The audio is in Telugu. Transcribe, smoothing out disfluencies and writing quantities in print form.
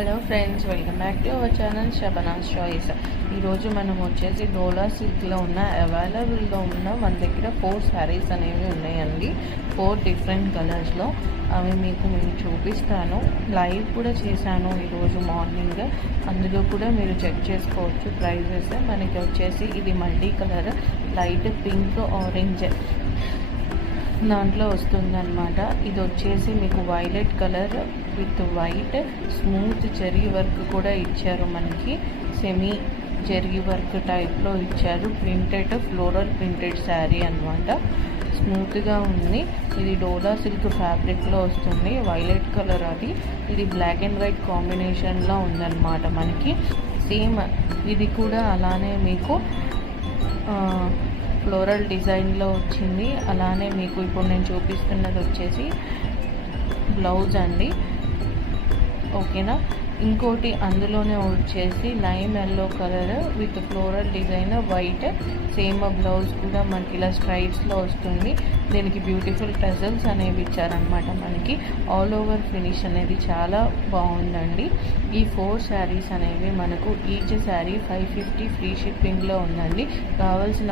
Hello friends, welcome back to our channel Shabana's choice. ఈరోజు మనం వచ్చేసి డోలా సిల్క్లో ఉన్న అవైలబుల్లో ఉన్న మన దగ్గర 4 శారీస్ అనేవి ఉన్నాయండి. 4 డిఫరెంట్ కలర్స్లో. అవి నేను చూపిస్తాను. లైవ్ కూడా చేశాను ఈరోజు మార్నింగ్. అందులో కూడా మీరు చెక్ చేసుకోవచ్చు ప్రైజెస్. మనకి వచ్చేసి ఇది multi colour light pink orange దాంట్లో వస్తుందన్నమాట. ఇది వచ్చేసి మీకు violet colour with white smooth zari work కూడా ఇచ్చారు. మనకి సెమీ జరీ వర్క్ టైప్లో ఇచ్చారు. ప్రింటెడ్ ఫ్లోరల్ ప్రింటెడ్ శారీ అన్నమాట. స్మూత్గా ఉంది. ఇది డోలా సిల్క్ ఫ్యాబ్రిక్లో వస్తుంది. వైలెట్ కలర్ అది. ఇది బ్లాక్ అండ్ వైట్ కాంబినేషన్లో ఉందన్నమాట. మనకి సేమ్ ఇది కూడా అలానే మీకు ఫ్లోరల్ డిజైన్లో వచ్చింది. అలానే మీకు ఇప్పుడు నేను చూపిస్తున్నది వచ్చేసి బ్లౌజ్ అండి. ఓకేనా. ఇంకోటి అందులోనే వచ్చేసి lime yellow colour with floral design white same blouse కూడా మనకి ఇలా స్ట్రైట్స్లో వస్తుంది. దీనికి బ్యూటిఫుల్ టజల్స్ అనేవి ఇచ్చారనమాట. మనకి ఆల్ ఓవర్ ఫినిష్ అనేది చాలా బాగుందండి. ఈ 4 శారీస్ అనేవి మనకు ఈచ్ శారీ 550 ఫ్రీ షిప్పింగ్లో ఉందండి. కావాల్సిన